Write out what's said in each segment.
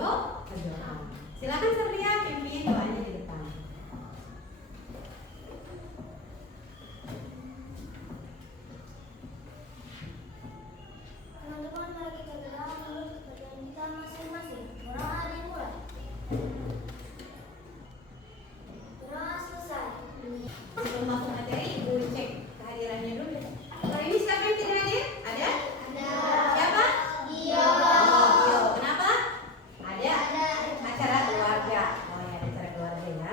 berdoa. Silakan Serlia pimpin doanya di depan. Teman-teman, mari kita berdoa menurut kepercayaan kita masing-masing. Berdoa dimulai. Berdoa selesai. Sebelum masuk materi, Ibu cek kehadirannya dulu. Hari ini siapa yang tidak hadir? Ada? Ada. Siapa? Dio. Oh, Dio. Kenapa? Ada acara keluarga. Oh ya, ada acara keluarga ya.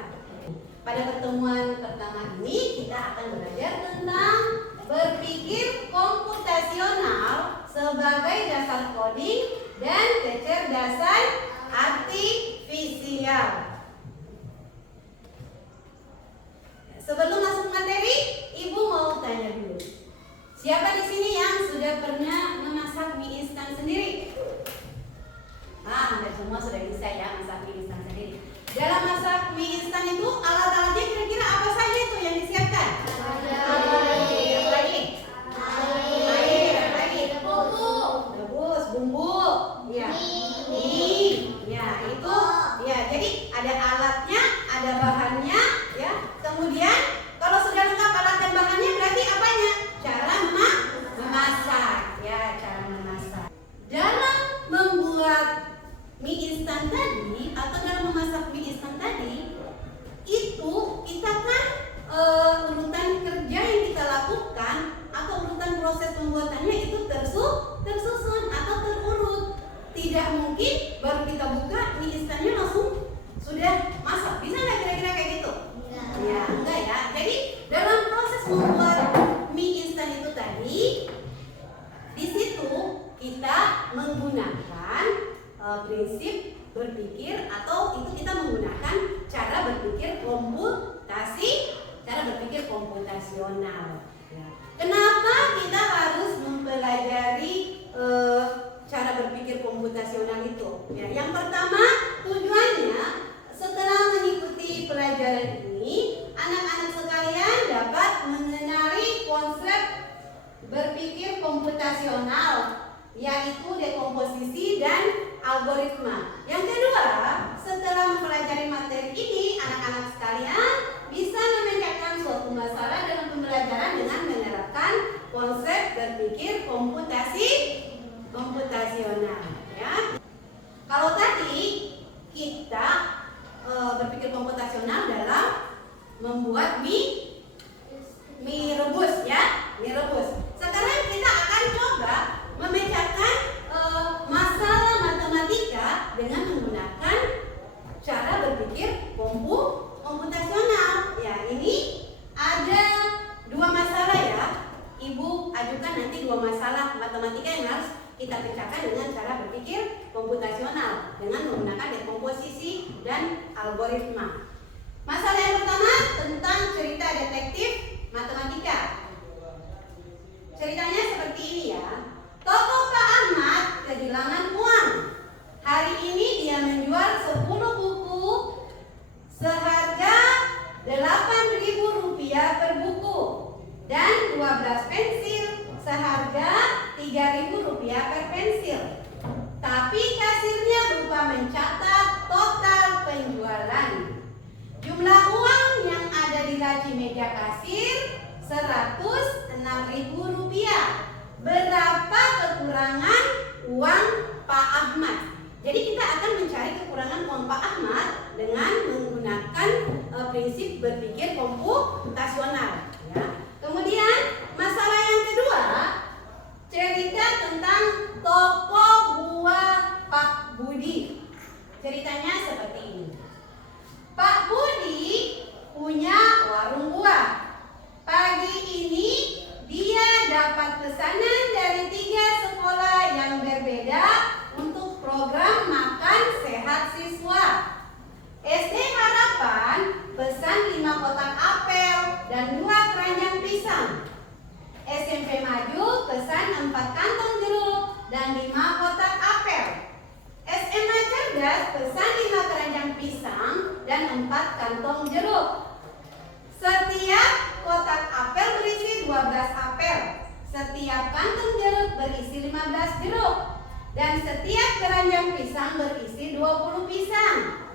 Pada pertemuan pertama ini kita akan belajar tentang berpikir komputasional sebagai dasar coding dan kecerdasan artifisial. Sebelum masuk materi, Ibu mau tanya dulu. Siapa di sini yang sudah pernah memasak mie instan sendiri? Hampir semua sudah bisa ya masak mie instan sendiri. Dalam masak mie instan itu alat-alatnya kira-kira apa saja itu yang disiapkan? Apa lagi? Air, apa lagi? Rebus, bumbu, ya. Mie, ya itu, ya. Jadi ada alatnya, ada bahannya, ya. Kemudian kalau sudah lengkap alat dan bahannya berarti apanya? Cara memasak, ya, cara memasak. Dalam membuat mie instan tadi atau dalam memasak mie instan tadi itu kita kan urutan kerja yang kita lakukan atau urutan proses pembuatannya itu tersusun atau terurut. Tidak mungkin baru kita buka mie instannya langsung sudah masak. Bisa nggak kira-kira kayak gitu? Ya, enggak ya. Jadi dalam proses membuat mie instan itu tadi, di situ kita menggunakan prinsip berpikir atau itu kita menggunakan cara berpikir komputasional. Ya. Kenapa kita harus mempelajari cara berpikir komputasional itu? Ya, yang pertama tujuannya setelah mengikuti pelajaran ini, anak-anak sekalian dapat mengenali konsep berpikir komputasional, yaitu dekomposisi dan algoritma. Yang kedua, setelah mempelajari materi ini, anak-anak sekalian bisa memecahkan suatu masalah dalam pembelajaran dengan menerapkan konsep berpikir komputasional. Ya. Kalau tadi kita berpikir komputasional dalam membuat mie rebus, ya, mie rebus. Sekarang kita akan coba memecahkan masalah matematika dengan menggunakan cara berpikir komputasional. Ya, ini ada dua masalah ya. Ibu ajukan nanti dua masalah matematika yang harus kita pecahkan dengan cara berpikir komputasional dengan menggunakan dekomposisi dan algoritma. Masalah yang pertama tentang cerita detektif matematika. Ceritanya seperti ini ya. Toko Pak Ahmad kehilangan uang. Hari ini dia menjual 10 buku seharga Rp8.000 per buku dan 12 pensil seharga Rp3.000 per pensil. Tapi kasirnya lupa mencatat total penjualan. Jumlah uang yang ada di laci meja kasir Rp106.000. Berapa kekurangan uang Pak Ahmad? Jadi kita akan mencari kekurangan uang Pak Ahmad dengan menggunakan prinsip berpikir komputasional. Ya. Kemudian masalah yang kedua, cerita tentang toko buah Pak Budi. Ceritanya seperti ini. Pak Budi punya warung buah. Pagi ini dia dapat pesanan dari 3 sekolah yang berbeda untuk program makan sehat siswa. SD Harapan pesan 5 kotak apel dan 2 keranjang pisang. SMP Maju pesan 4 kantong jeruk dan 5 kotak apel. SMA Cerdas pesan 5 keranjang pisang dan 4 kantong jeruk. Setiap kotak apel berisi 12 apel. Setiap kantong jeruk berisi 15 jeruk. Dan setiap keranjang pisang berisi 20 pisang.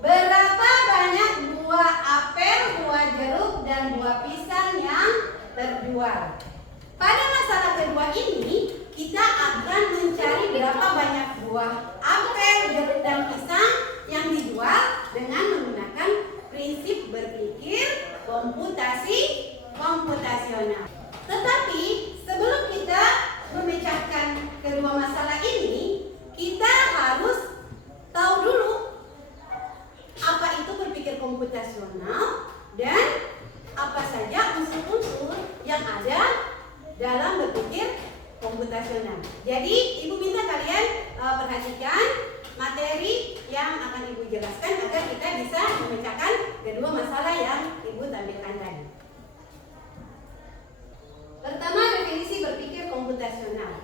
Berapa banyak buah apel, buah jeruk, dan buah pisang yang terjual? Pada masalah kedua ini, kita akan mencari berapa banyak buah apel, jeruk, dan pisang yang dijual dengan menggunakan prinsip berpikir komputasional. Tetapi sebelum kita memecahkan kedua masalah ini, kita harus tahu dulu apa itu berpikir komputasional dan apa saja unsur-unsur yang ada dalam berpikir komputasional. Jadi Ibu minta kalian perhatikan materi yang akan Ibu jelaskan agar kita bisa memecahkan kedua masalah yang Ibu tampilkan tadi. Pertama, definisi berpikir komputasional.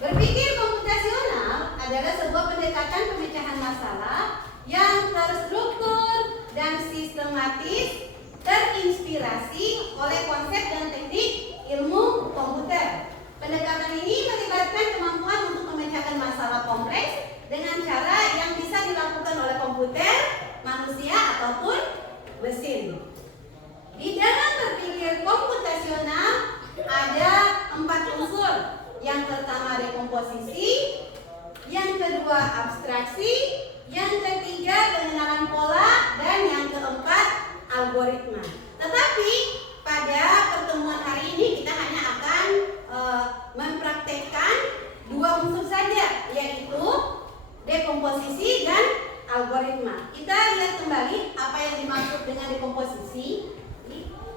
Berpikir komputasional adalah sebuah pendekatan pemecahan masalah yang terstruktur dan sistematis, terinspirasi oleh konsep dan teknik ilmu komputer. Pendekatan ini melibatkan kemampuan untuk memecahkan masalah kompleks dengan cara yang bisa dilakukan oleh komputer, manusia, ataupun mesin. Di dalam berpikir komputasional ada 4 unsur. Yang pertama dekomposisi, yang kedua abstraksi, yang ketiga pengenalan pola, dan yang keempat algoritma. Tetapi pada pertemuan hari ini kita hanya akan mempraktekkan 2 unsur saja, yaitu dekomposisi dan algoritma. Kita lihat kembali apa yang dimaksud dengan dekomposisi.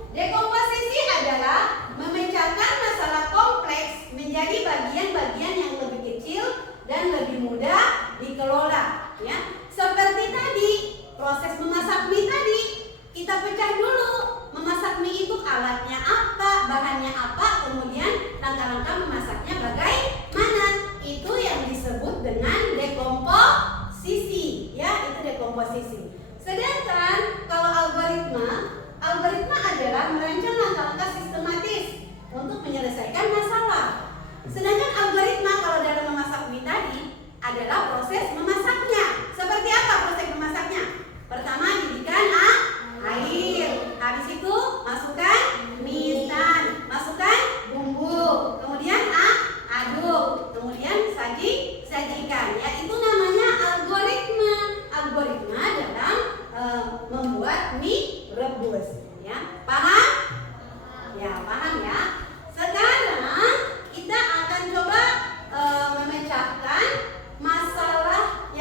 Dekomposisi adalah memecahkan masalah kompleks menjadi bagian-bagian yang lebih kecil dan lebih mudah dikelola. Ya, seperti tadi proses memasak mie tadi, kita pecah dulu. Memasak mie itu alatnya apa, bahannya apa, kemudian langkah-langkah memasaknya bagaimana. Itu yang disebut dengan dekomposisi. Ya, itu dekomposisi. Sedangkan kalau algoritma adalah merancang langkah-langkah sistematis untuk menyelesaikan masalah. Sedangkan algoritma kalau dalam memasak mie tadi adalah proses memasaknya. Seperti apa proses memasaknya? Pertama didihkan air, habis itu masukkan mie instan, masukkan bumbu, kemudian aduk, kemudian sajikan. Ya, itu namanya algoritma. Algoritma dalam membuat mie rebus. Ya, paham? Ya, paham ya. Sekarang kita akan coba memecahkan masalah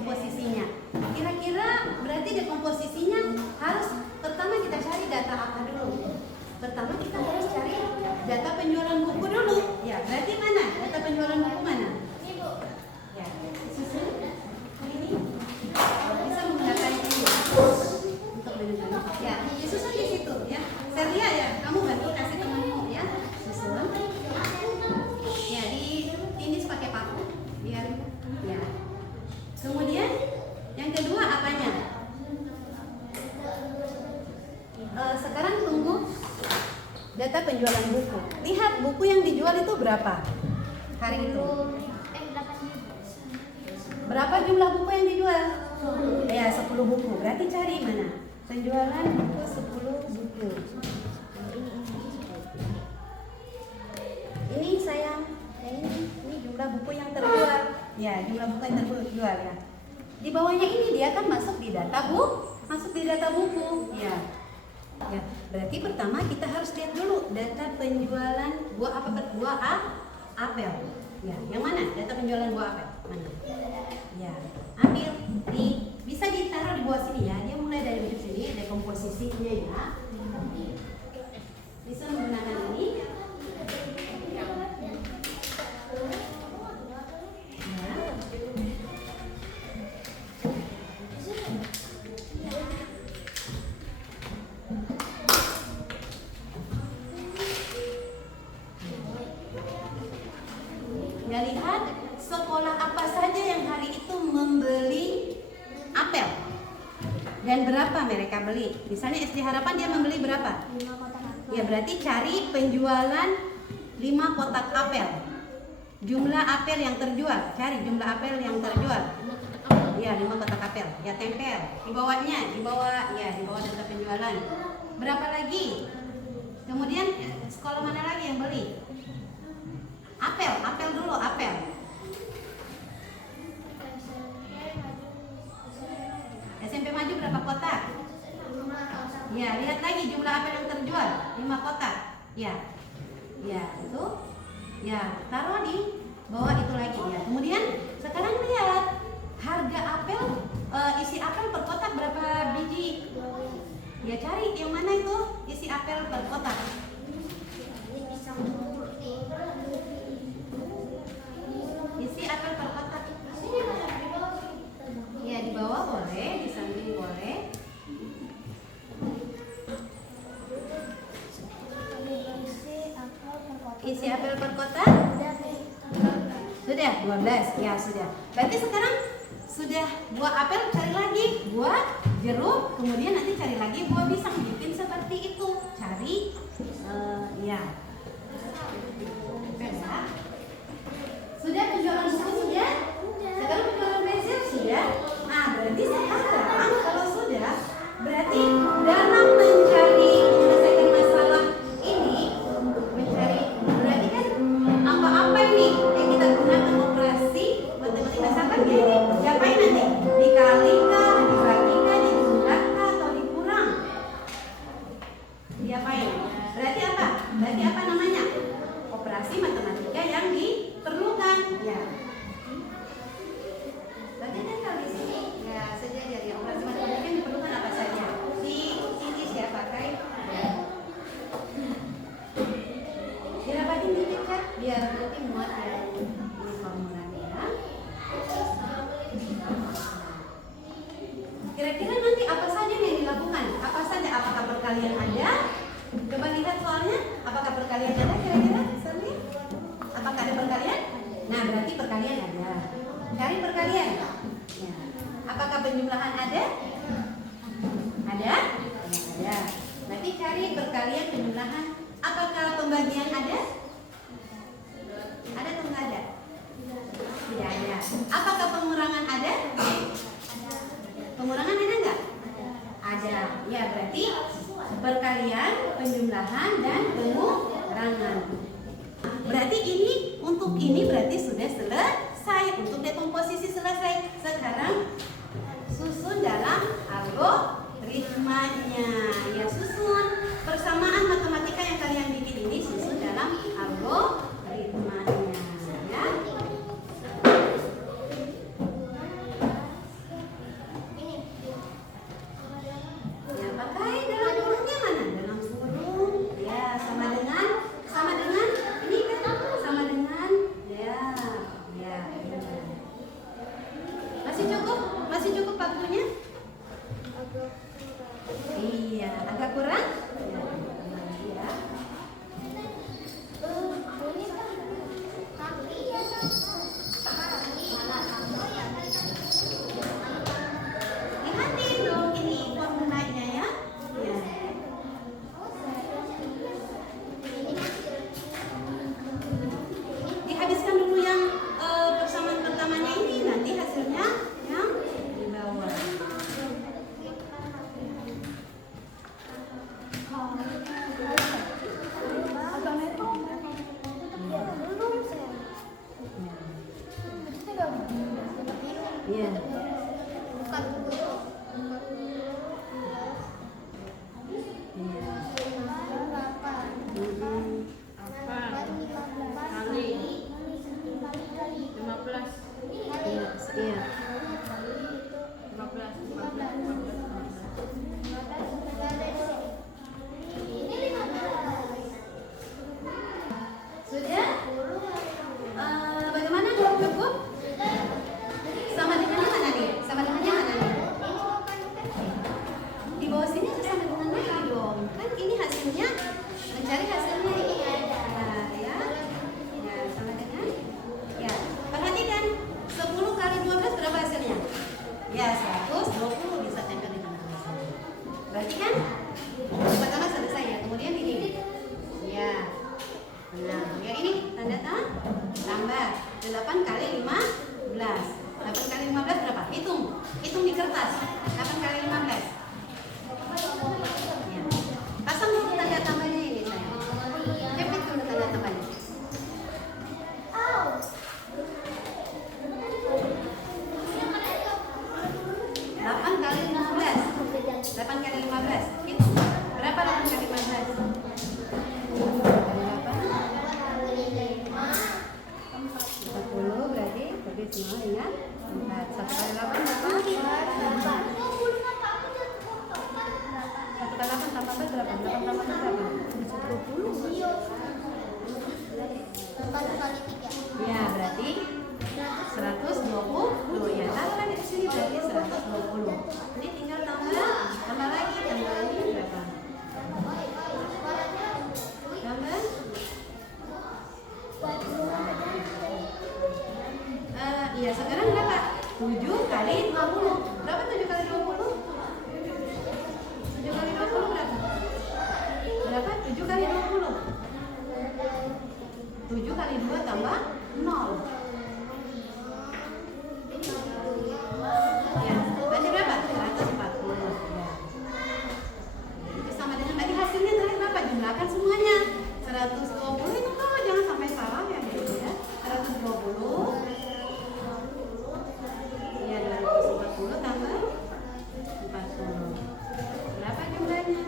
dekomposisinya. Kira-kira berarti dekomposisinya harus pertama kita cari data apa dulu? Pertama kita harus cari data penjualan buku dulu. Ya, berarti mana? Data penjualan buku mana? Ini Bu. Ya, susun ini bisa menggunakan ini untuk menentukan. Ya, disusun di situ ya. Seria ya, kamu bantu kasih temanmu ya. Susun. Ya, ditindis pakai paku biar ya. Kemudian yang kedua apanya? Sekarang tunggu data penjualan buku. Lihat buku yang dijual itu berapa hari itu. 8.000. Berapa jumlah buku yang dijual? Ya, 10 buku. Berarti cari mana? Penjualan buku 10 buku. Ini sayang, ini jumlah buku yang terjual. Ya, jumlah buku yang terjual ya. Di bawahnya ini dia kan masuk di data buku. Ya. Ya, berarti pertama kita harus lihat dulu data penjualan buah apel. Ya, yang mana? Data penjualan buah apel. Mana? Ya, ambil bisa ditaruh di bawah sini ya. Dia mulai dari sini, dekomposisinya ya. Bisa menggunakan ini. Ya. Ya, lihat sekolah apa saja yang hari itu membeli apel dan berapa mereka beli. Misalnya SD Harapan dia membeli berapa? 5 kotak apel. Ya, berarti cari penjualan 5 kotak apel. Jumlah apel yang terjual, cari jumlah apel yang terjual. Ya, 5 kotak apel. Ya, tempel di bawahnya, di bawah data penjualan. Berapa lagi? Kemudian sekolah mana lagi yang beli? Apel dulu, apel. SMP Maju berapa kotak? Ya, lihat lagi jumlah apel yang terjual, 5 kotak. Ya, itu. Ya, taruh di bawah itu lagi ya. Kemudian sekarang lihat harga apel, isi apel per kotak berapa biji? Ya, cari yang mana itu isi apel per kotak. Isi apel per kotak. Ya, di bawah boleh, di samping boleh. Isi apel per kotak? Sudah 12. Ya, sudah. Berarti sekarang sudah buah apel, cari lagi buah jeruk, kemudian nanti cari lagi buah pisang. Bikin seperti itu. Cari ya. Sudah penjualan buku sudah? Sekarang penjualan pensil sudah? Nah, berarti sekarang kalau sudah, berarti dalam menyelesaikan masalah ini, berarti kan apa ini yang kita gunakan operasi matematika misalkan gini, diapain nanti? Dikalikan, dibagikan, dijumlahkan atau dikurang? Diapain? Berarti apa? Berarti apa namanya? Operasi matematika yang diperlukan. Ya. Berarti kan kalau di sini ya saja jadi operasi matematika yang diperlukan apa saja? Di sini saya pakai dirapatin dikit kan biar nanti muat ya ini formulannya. Kira-kira nanti apa saja yang dilakukan? Apa saja? Apakah perkalian ada? Coba lihat soalnya. Apakah perkalian ada kira-kira? Soalnya? Apakah ada perkalian? Nah, berarti perkalian ada. Cari perkalian. Ya. Apakah penjumlahan ada? Ada? Ya, ada. Berarti cari perkalian penjumlahan. Apakah pembagian ada? Ada atau enggak ada? Tidak ada. Apakah pengurangan ada? Pengurangan ada enggak? Ada. Ya, berarti perkalian, penjumlahan, dan pengurangan. Berarti untuk ini berarti sudah selesai. Untuk dekomposisi selesai. Sekarang susun dalam algoritmanya. Ya, susun persamaan matematika yang kalian bikin ini susun dalam algoritmanya. Ya. Ya, agak kurang? Ya, lagi ya. Lihatin dong ini formulanya ya. Ya. Dihabiskan dulu yang persamaan pertamanya ini, nanti hasilnya yang di bawah. Iya. Iya. Sudah? Bagaimana? Cukup? Sama dengan mana nih? Sama dengan yang mana nih? Di bawah sini sama dengan mana dong? Kan ini hasilnya, mencari hasilnya ini. Nah, ya. Ya, sama dengan. Ya, perhatikan. 10 kali 12 berapa hasilnya? Ya, 120 bisa tempel di tengah. Berarti kan pertama selesai ya. Kemudian ini. Ya. Nah, yang ini tanda tambah 8 kali 15. 8 kali 15 berapa? Hitung di kertas. 8 kali 15. Ya. Pasang dulu tanda tambahnya ini saya. Jepit dulu tanda tambahnya. 8 kali 15. 8 kali 15. Hitung. Berapa 8 kali 15? 40 berarti bagi semua ingat 4. 1 kali 8 berapa? 1 kali 8 tambah 4 berapa? 8 tambah 4 berapa? 20. Ya berarti 120 ya, taruh lagi di sini berarti 120. Ini tinggal tambah lagi, tambah ini berapa? Tambah iya sekarang berapa? 7 kali 20. Berapa 7 kali 20? 7 kali 20 berapa? Berapa? 7 kali 20. 7 kali 2 tambah 0. Ya, berarti berapa? 140. Ya. Itu sama dengan tadi hasilnya tadi berapa? Jumlahkan semuanya. 120 itu kok jangan sampai salah ya gitu ya. 120. Ya 240 tambah 40. Berapa jumlahnya?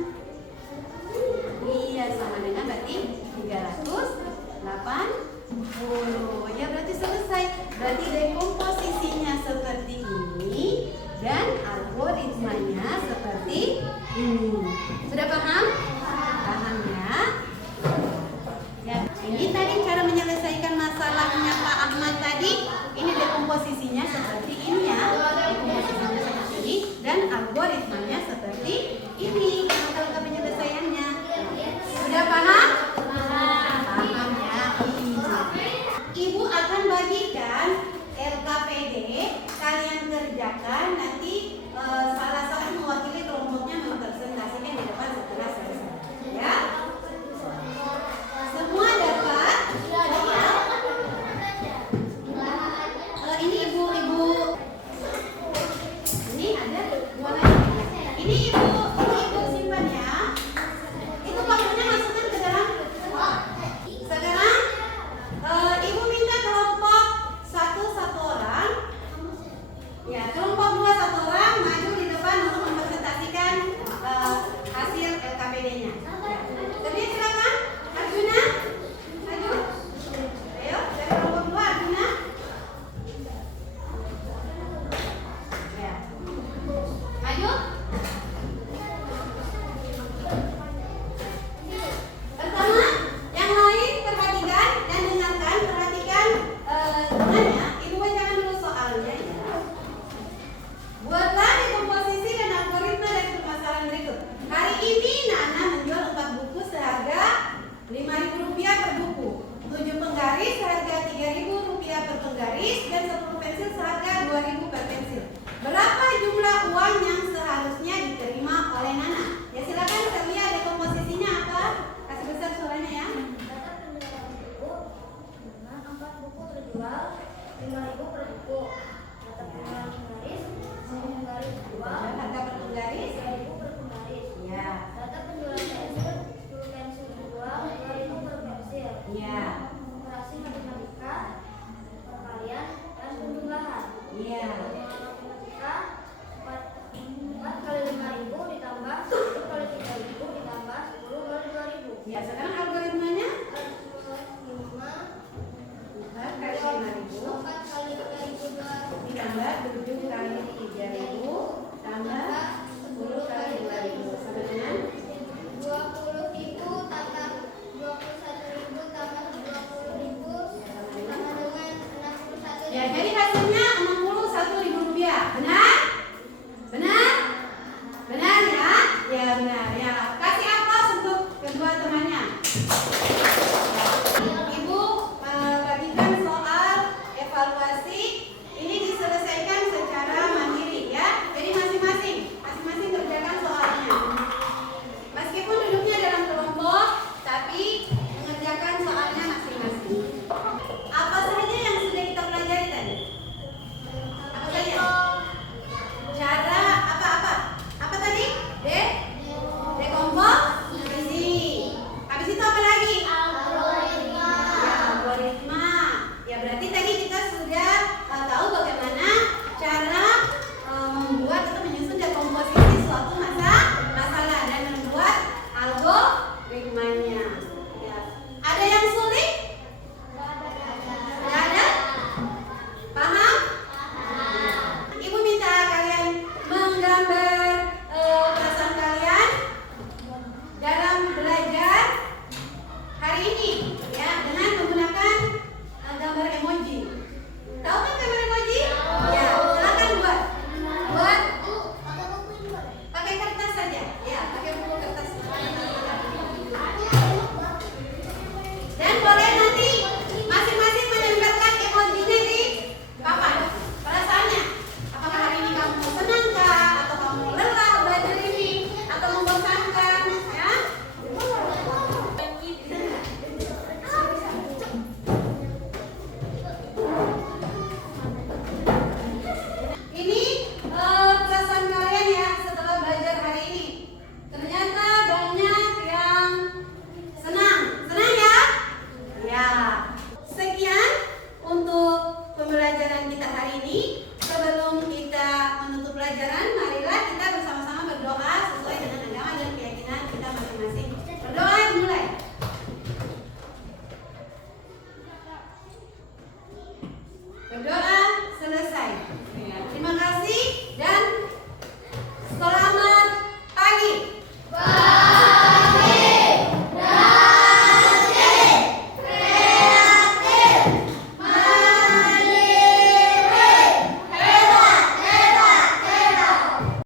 Iya sama dengan berarti 380. Ya berarti selesai. Berarti dekomposisinya seperti ini dan algoritmanya seperti ini. Sudah paham? Paham ya? Ya, ini tadi cara menyelesaikan masalahnya Pak Ahmad tadi. Ini dekomposisinya seperti ini ya. Dekomposisinya seperti ini dan algoritmanya seperti ini. Kalau penyelesaiannya sudah paham? Paham ya. Ibu akan bagikan LKPD, kalian kerjakan nanti salah satu mewakili kelompoknya mempresentasikan di depan setelah selesai. Ya. Semua dapat? Ini ibu. Ini ada dua lagi. uang yang seharusnya diterima oleh Nana? Ya silakan Celia, ada komposisinya apa? Kasih besar suaranya ya. Data penjualan buku dengan 4 buku terjual 5.000 per buku. Data penjualan penggaris 1 penggaris jual Harga per penggaris. 3.000 per penggaris. Ya. Data penjualan pensil 10 pensil dijual 2.000 per pensil. Ya. Operasi matematika, perkalian dan penjumlahan. Iya. Matematika 4 kali 5.000 ditambah 1 kali 3.000 ditambah 10 kali 2.000. Ya, sekarang algoritmanya 5 4 kali 5.000 4 kali 3.000 ditambah 7 kali 3.000 tambah 10 kali 2.000 sama dengan 20.000 tambah 21.000 tambah 20.000 sama dengan 61.000. ya, jadi hasilnya 61.000 rupiah. Benar? Benar? Benar ya? Ya benar ya. Kasih aplaus untuk kedua temannya. Ya, Ibu bagikan soal evaluasi ini diselesaikan secara mandiri ya. Jadi masing-masing kerjakan soalnya. Meskipun duduknya dalam kelompok, tapi mengerjakan soalnya masing-masing. Apa saja yang sudah kita pelajari tadi? Apa saja? Cara apa tadi? Dekomposisi. Habis itu apa lagi? Ya, algoritma. Ya, berarti tadi kita sudah tahu bagaimana cara membuat atau menyusun dekomposisi suatu masalah dan membuat algoritmanya. Ya. Ada yang sulit? Tidak ada? Paham? Ibu minta kalian menggambar perasaan kalian dalam belajar hari ini ya, dengan menggunakan gambar emoji. Tahu kan gambar emoji? Ya, silakan buat pakai kertas saja. Ya, pakai buku kertas. Dan boleh nanti masing-masing menempelkan emojinya di papan. Perasaannya, apakah hari ini kamu senang kah? Atau kamu lelah belajar ini? Atau membosankan? Ya? Ini perasaan kalian ya setelah belajar hari ini. Ternyata banyak yang senang. Senang ya? Ya. Sekian untuk pembelajaran kita hari ini. Sebelum kita menutup pelajaran, marilah kita